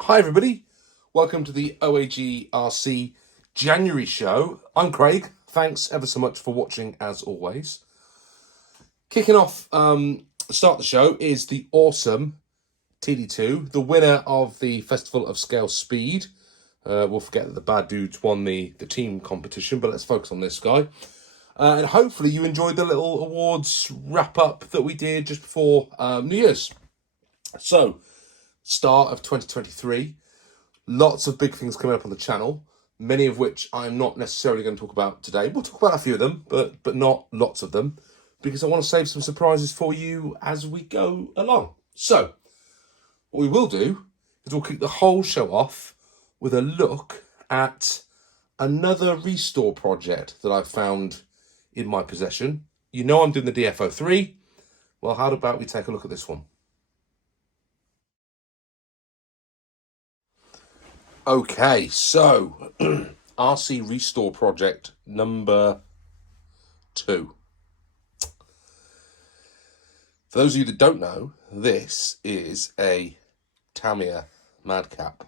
Hi everybody, welcome to the OAG RC January show. I'm Craig, thanks ever so much for watching as always. Kicking off, the start of the show is the awesome TD2, the winner of the Festival of Scale Speed. We'll forget that the bad dudes won the team competition, but let's focus on this guy. And hopefully you enjoyed the little awards wrap up that we did just before New Year's. So, start of 2023. Lots of big things coming up on the channel, many of which I'm not necessarily going to talk about today. We'll talk about a few of them, but not lots of them, because I want to save some surprises for you as we go along. So, what we will do is we'll kick the whole show off with a look at another restore project that I found in my possession. You know I'm doing the DF03. Well, how about we take a look at this one? Okay, so RC Restore Project number 2. For those of you that don't know, this is a Tamiya Madcap.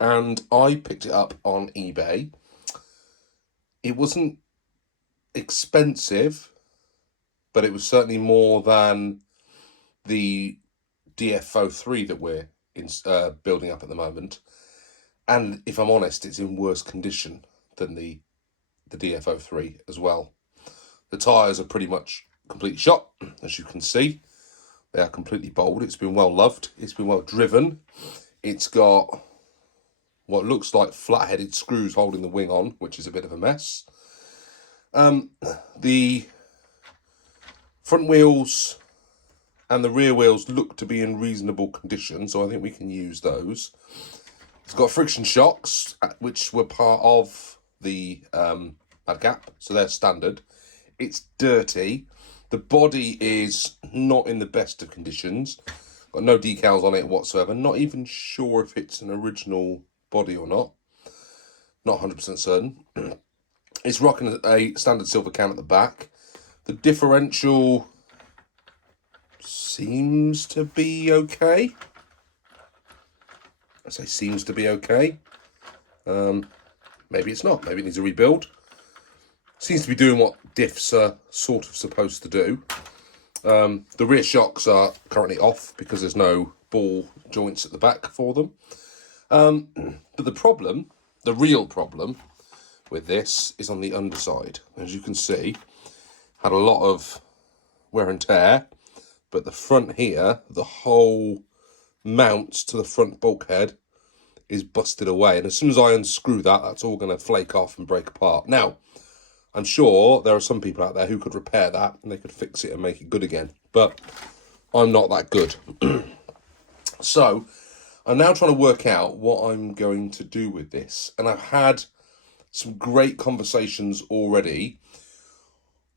And I picked it up on eBay. It wasn't expensive, but it was certainly more than the DF03 that we're building up at the moment. And if I'm honest, it's in worse condition than the DF03 as well. The tyres are pretty much complete shot, as you can see. They are completely bowled. It's been well loved. It's been well driven. It's got what looks like flat-headed screws holding the wing on, which is a bit of a mess. The front wheels and the rear wheels look to be in reasonable condition, so I think we can use those. It's got friction shocks, which were part of the Madcap, so they're standard. It's dirty. The body is not in the best of conditions. Got no decals on it whatsoever. Not even sure if it's an original body or not. Not 100% certain. It's rocking a standard silver can at the back. The differential seems to be okay. I say seems to be okay. Maybe it's not. Maybe it needs a rebuild. Seems to be doing what diffs are sort of supposed to do. The rear shocks are currently off because there's no ball joints at the back for them. But the problem, the real problem with this is on the underside. As you can see, had a lot of wear and tear, but the front here, the whole mount to the front bulkhead is busted away, and as soon as I unscrew that, that's all going to flake off and break apart. Now, I'm sure there are some people out there who could repair that and they could fix it and make it good again, but I'm not that good. So I'm now trying to work out what I'm going to do with this, and I've had some great conversations already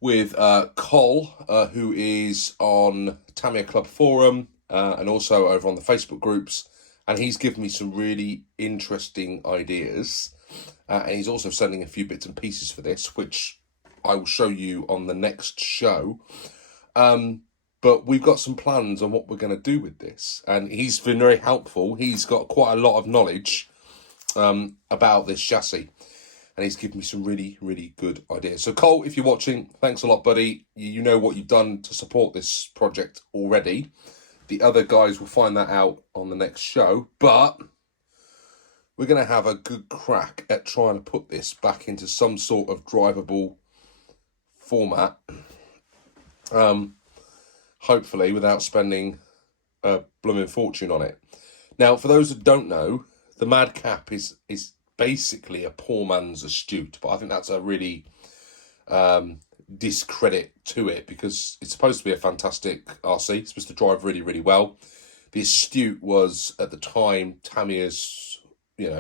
with Col, who is on Tamiya Club Forum, and also over on the Facebook groups, and he's given me some really interesting ideas, and he's also sending a few bits and pieces for this, which I will show you on the next show. But we've got some plans on what we're going to do with this, and he's been very helpful. He's got quite a lot of knowledge about this chassis, and he's given me some really, really good ideas. So Cole, if you're watching, thanks a lot, buddy. You know what you've done to support this project already. The other guys will find that out on the next show, but we're going to have a good crack at trying to put this back into some sort of drivable format. Hopefully without spending a blooming fortune on it. Now, for those that don't know, the Madcap is basically a poor man's Astute, but I think that's a really discredit to it, because it's supposed to be a fantastic RC. It's supposed to drive really, really well. The Astute was at the time Tamiya's,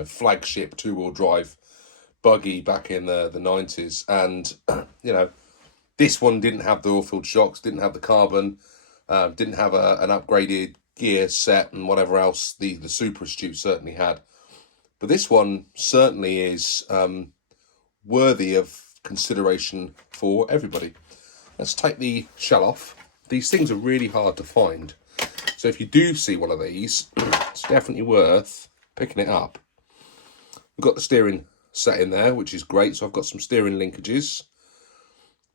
flagship two-wheel drive buggy back in the 90s, and this one didn't have the oil-filled shocks, didn't have the carbon, didn't have an upgraded gear set and whatever else the Super Astute certainly had. But this one certainly is worthy of consideration for everybody. Let's take the shell off. These things are really hard to find, So if you do see one of these, it's definitely worth picking it up. We've got the steering set in there, which is great. So I've got some steering linkages.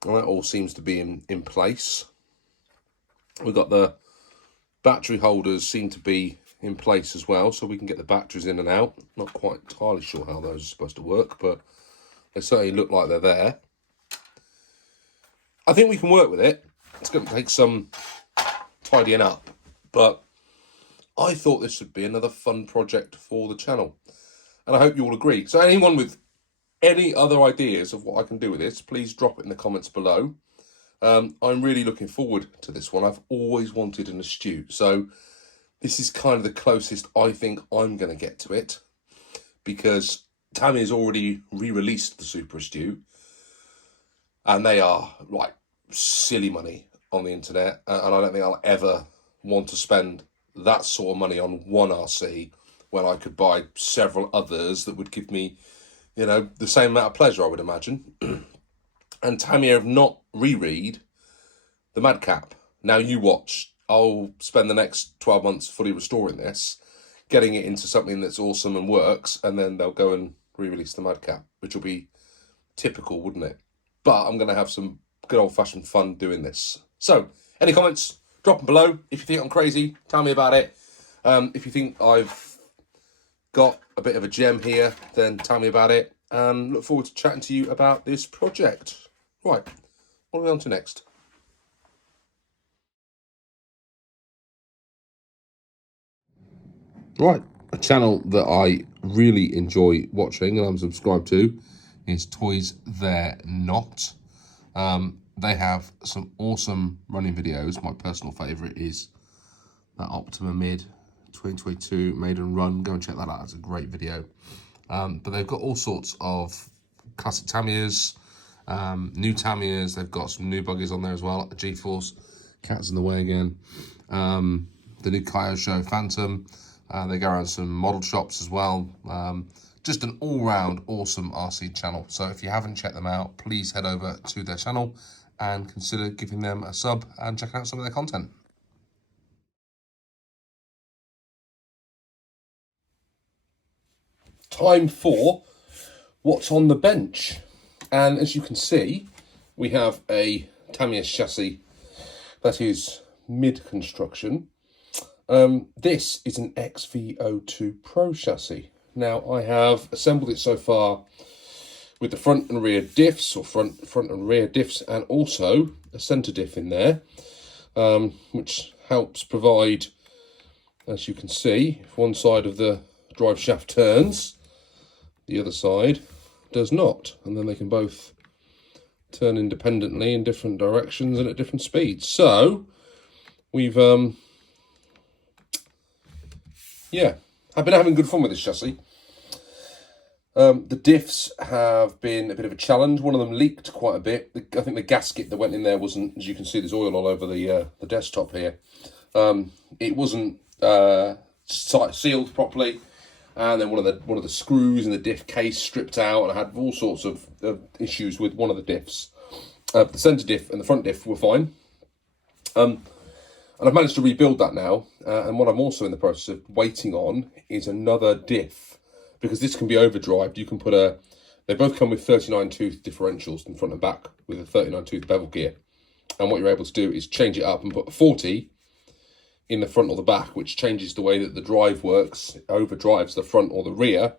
And that all seems to be in place. We've got the battery holders seem to be in place as well, so we can get the batteries in and out. Not quite entirely sure how those are supposed to work, but they certainly look like they're there. I think we can work with it. It's going to take some tidying up, but I thought this would be another fun project for the channel, and I hope you all agree. So anyone with any other ideas of what I can do with this, please drop it in the comments below. I'm really looking forward to this one. I've always wanted an Astute, so this is kind of the closest I think I'm going to get to it, because Tamiya's already re-released the Super Astute, and they are like silly money on the internet, and I don't think I'll ever want to spend that sort of money on one RC when I could buy several others that would give me, you know, the same amount of pleasure, I would imagine. And Tamiya have not reread the Madcap. Now you watch. I'll spend the next 12 months fully restoring this, getting it into something that's awesome and works, and then they'll go and re-release the Madcap, which will be typical, wouldn't it? But I'm going to have some good old-fashioned fun doing this. So, any comments? Drop them below. If you think I'm crazy, tell me about it. If you think I've got a bit of a gem here, then tell me about it. And look forward to chatting to you about this project. Right, what are we on to next? Right, a channel that I really enjoy watching and I'm subscribed to is Toys They're Not. They have some awesome running videos. My personal favourite is that Optima Mid 2022 Maiden Run. Go and check that out. It's a great video. But they've got all sorts of classic Tamiyas, new Tamiyas. They've got some new buggies on there as well, like the G-Force. Cat's in the way again. The new Kaio Show Phantom. They go around some model shops as well. Just an all-round awesome RC channel. So if you haven't checked them out, please head over to their channel and consider giving them a sub and checking out some of their content. Time for what's on the bench. And as you can see, we have a Tamiya chassis that is mid-construction. This is an XV02 Pro chassis. Now, I have assembled it so far with the front and rear diffs, or front and rear diffs, and also a centre diff in there, which helps provide, as you can see, if one side of the drive shaft turns, the other side does not, and then they can both turn independently in different directions and at different speeds. So we've yeah, I've been having good fun with this chassis. The diffs have been a bit of a challenge. One of them leaked quite a bit. I think the gasket that went in there wasn't, as you can see, there's oil all over the desktop here. It wasn't sealed properly, and then one of the screws in the diff case stripped out, and I had all sorts of issues with one of the diffs. The centre diff and the front diff were fine. And I've managed to rebuild that now, and what I'm also in the process of waiting on is another diff, because this can be overdrived. You can put they both come with 39 tooth differentials in front and back with a 39 tooth bevel gear, and what you're able to do is change it up and put a 40 in the front or the back, which changes the way that the drive works. It overdrives the front or the rear,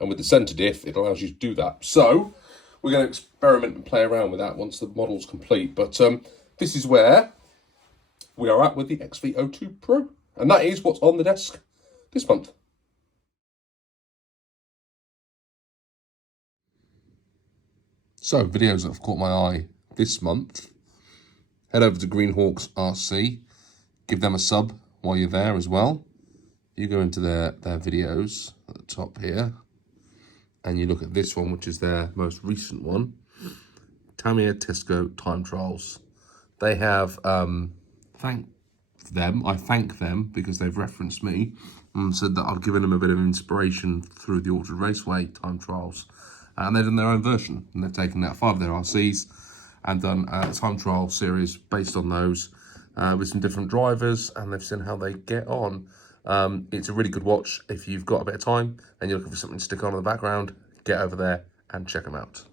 and with the centre diff it allows you to do that. So we're going to experiment and play around with that once the model's complete, but this is where we are at with the XV02 Pro, and that is what's on the desk this month. So, videos that have caught my eye this month. Head over to Greenhawks RC, give them a sub while you're there as well. You go into their videos at the top here, and you look at this one, which is their most recent one, Tamiya Tesco Time Trials. They have I thank them because they've referenced me and said that I've given them a bit of inspiration through the Orchard Raceway time trials, and they've done their own version, and they've taken out 5 of their RCs and done a time trial series based on those. with some different drivers, and they've seen how they get on. It's a really good watch if you've got a bit of time and you're looking for something to stick on in the background. Get over there and check them out.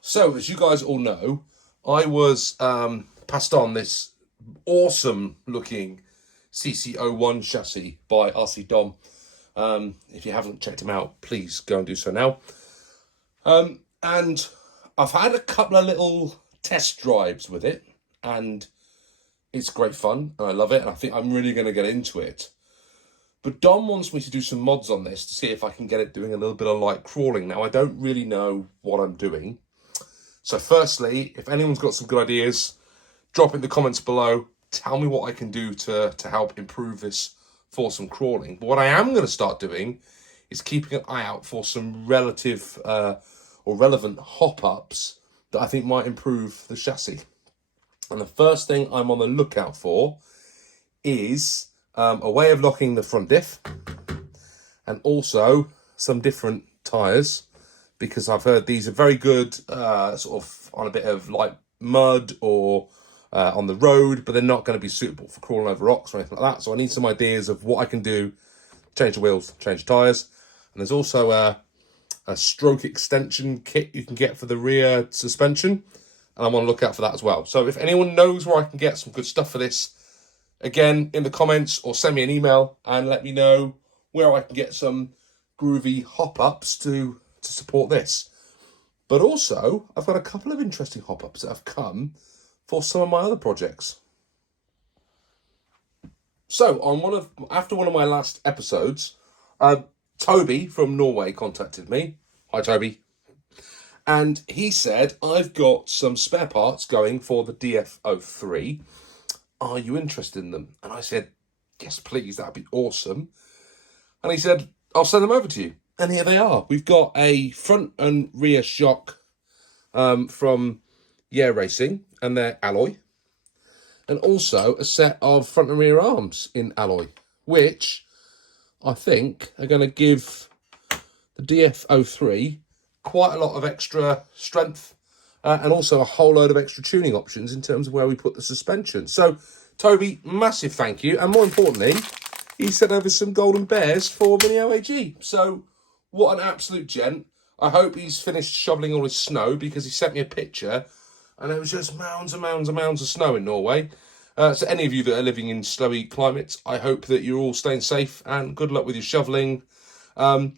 So, as you guys all know, I was passed on this awesome looking CC01 chassis by RC Dom. If you haven't checked him out, please go and do so now. And I've had a couple of little test drives with it, and it's great fun, and I love it, and I think I'm really going to get into it. But Dom wants me to do some mods on this to see if I can get it doing a little bit of light crawling. Now, I don't really know what I'm doing. So firstly, if anyone's got some good ideas, drop in the comments below. Tell me what I can do to help improve this for some crawling. But what I am going to start doing is keeping an eye out for some relative or relevant hop-ups that I think might improve the chassis. And the first thing I'm on the lookout for is a way of locking the front diff, and also some different tyres, because I've heard these are very good sort of on a bit of like mud or on the road, but they're not going to be suitable for crawling over rocks or anything like that. So I need some ideas of what I can do, change the wheels, change tyres. And there's also a stroke extension kit you can get for the rear suspension, and I'm on the lookout for that as well. So if anyone knows where I can get some good stuff for this, again, in the comments, or send me an email and let me know where I can get some groovy hop-ups to support this. But also, I've got a couple of interesting hop-ups that have come for some of my other projects. So, after one of my last episodes, Toby from Norway contacted me. Hi, Toby. And he said, I've got some spare parts going for the DF03. Are you interested in them? And I said, yes, please, that'd be awesome. And he said, I'll send them over to you. And here they are. We've got a front and rear shock from Racing, and they're alloy. And also a set of front and rear arms in alloy, which I think are going to give the DF03 quite a lot of extra strength, and also a whole load of extra tuning options in terms of where we put the suspension. So, Toby, massive thank you. And more importantly, he sent over some golden bears for Mini OAG. So, what an absolute gent. I hope he's finished shoveling all his snow, because he sent me a picture and there was just mounds and mounds and mounds of snow in Norway. So any of you that are living in snowy climates, I hope that you're all staying safe, and good luck with your shoveling. And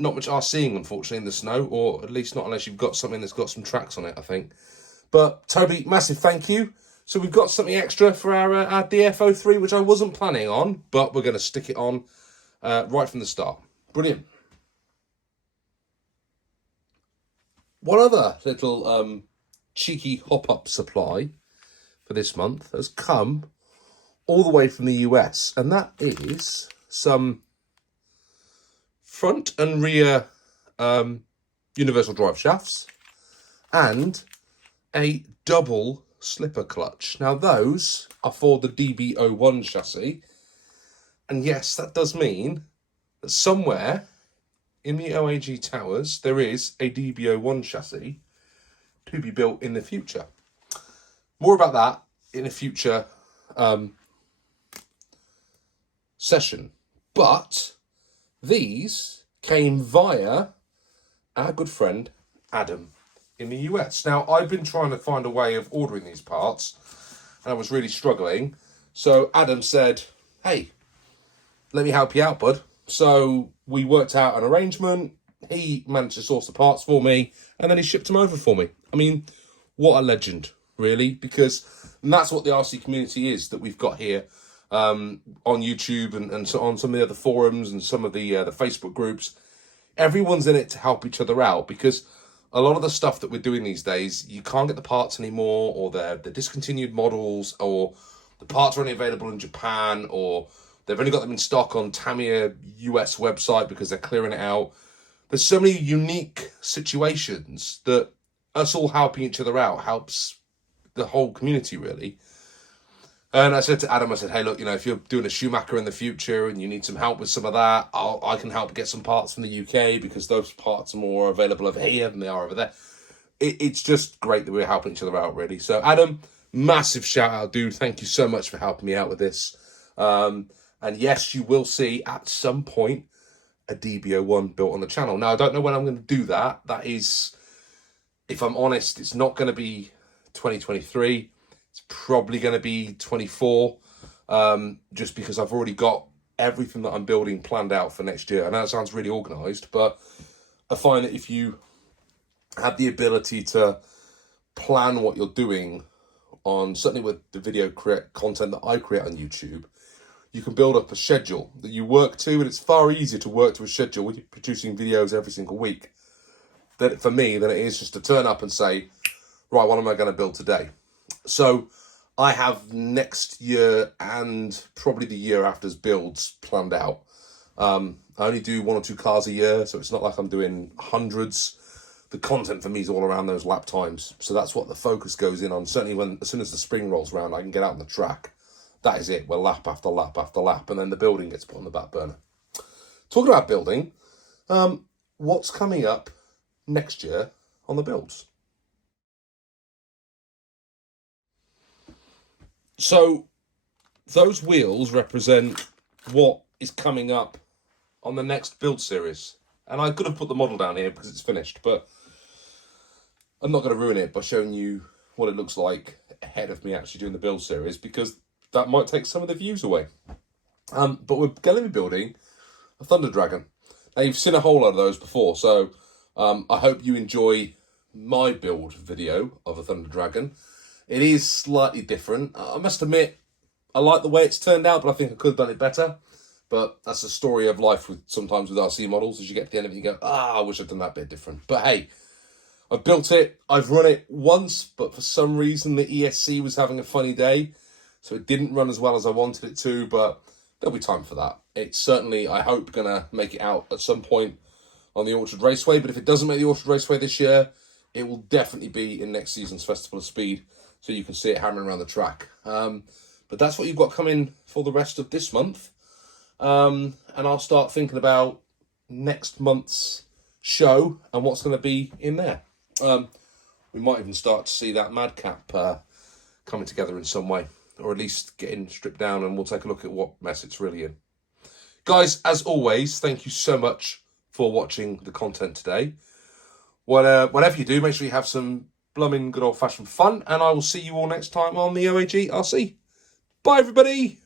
not much RCing, unfortunately, in the snow, or at least not unless you've got something that's got some tracks on it, I think. But Toby, massive thank you. So we've got something extra for our DF03, which I wasn't planning on, but we're going to stick it on right from the start. Brilliant. One other little cheeky hop-up supply for this month has come all the way from the US, and that is some front and rear universal drive shafts and a double slipper clutch. Now those are for the DB01 chassis, and yes, that does mean that somewhere in the OAG Towers there is a DB01 chassis to be built in the future. More about that in a future session. But these came via our good friend Addam in the US. Now, I've been trying to find a way of ordering these parts, and I was really struggling. So Addam said, hey, let me help you out, bud. So we worked out an arrangement. He managed to source the parts for me, and then he shipped them over for me. I mean, what a legend, really, because that's what the RC community is that we've got here on YouTube and so on some of the other forums and some of the Facebook groups. Everyone's in it to help each other out, because a lot of the stuff that we're doing these days, you can't get the parts anymore, or they're discontinued models, or the parts are only available in Japan, or they've only got them in stock on Tamiya US website because they're clearing it out. There's so many unique situations that us all helping each other out helps the whole community, really. And I said to Adam, I said, hey, look, you know, if you're doing a Schumacher in the future and you need some help with some of that, I can help get some parts from the UK because those parts are more available over here than they are over there. It's just great that we're helping each other out, really. So, Adam, massive shout out, dude. Thank you so much for helping me out with this. And yes, you will see at some point a DB01 built on the channel. Now, I don't know when I'm going to do that. That is, if I'm honest, it's not going to be 2023. It's probably going to be 24, just because I've already got everything that I'm building planned out for next year. I know it sounds really organised, but I find that if you have the ability to plan what you're doing on, certainly with the video content that I create on YouTube, you can build up a schedule that you work to, and it's far easier to work to a schedule when you're producing videos every single week for me than it is just to turn up and say, right, what am I going to build today? So I have next year and probably the year after's builds planned out. I only do 1 or 2 cars a year, so it's not like I'm doing hundreds. The content for me is all around those lap times. So that's what the focus goes in on. Certainly as soon as the spring rolls around, I can get out on the track. That is it. We're lap after lap after lap, and then the building gets put on the back burner. Talking about building, what's coming up next year on the builds? So those wheels represent what is coming up on the next build series. And I could have put the model down here because it's finished, but I'm not going to ruin it by showing you what it looks like ahead of me actually doing the build series, because that might take some of the views away. But we're going to be building a Thunder Dragon. Now, you've seen a whole lot of those before, so I hope you enjoy my build video of a Thunder Dragon. It is slightly different. I must admit, I like the way it's turned out, but I think I could have done it better. But that's the story of life sometimes with RC models. As you get to the end of it, you go, I wish I'd done that bit different. But hey, I've built it. I've run it once, but for some reason the ESC was having a funny day, so it didn't run as well as I wanted it to, but there'll be time for that. It's certainly, I hope, going to make it out at some point on the Orchard Raceway, but if it doesn't make the Orchard Raceway this year, it will definitely be in next season's Festival of Speed, so you can see it hammering around the track. But that's what you've got coming for the rest of this month. And I'll start thinking about next month's show and what's going to be in there. We might even start to see that Madcap coming together in some way, or at least getting stripped down, and we'll take a look at what mess it's really in. Guys, as always, thank you so much for watching the content today. Whatever you do, make sure you have some blooming good old-fashioned fun, and I will see you all next time on the OAG RC. Bye, everybody!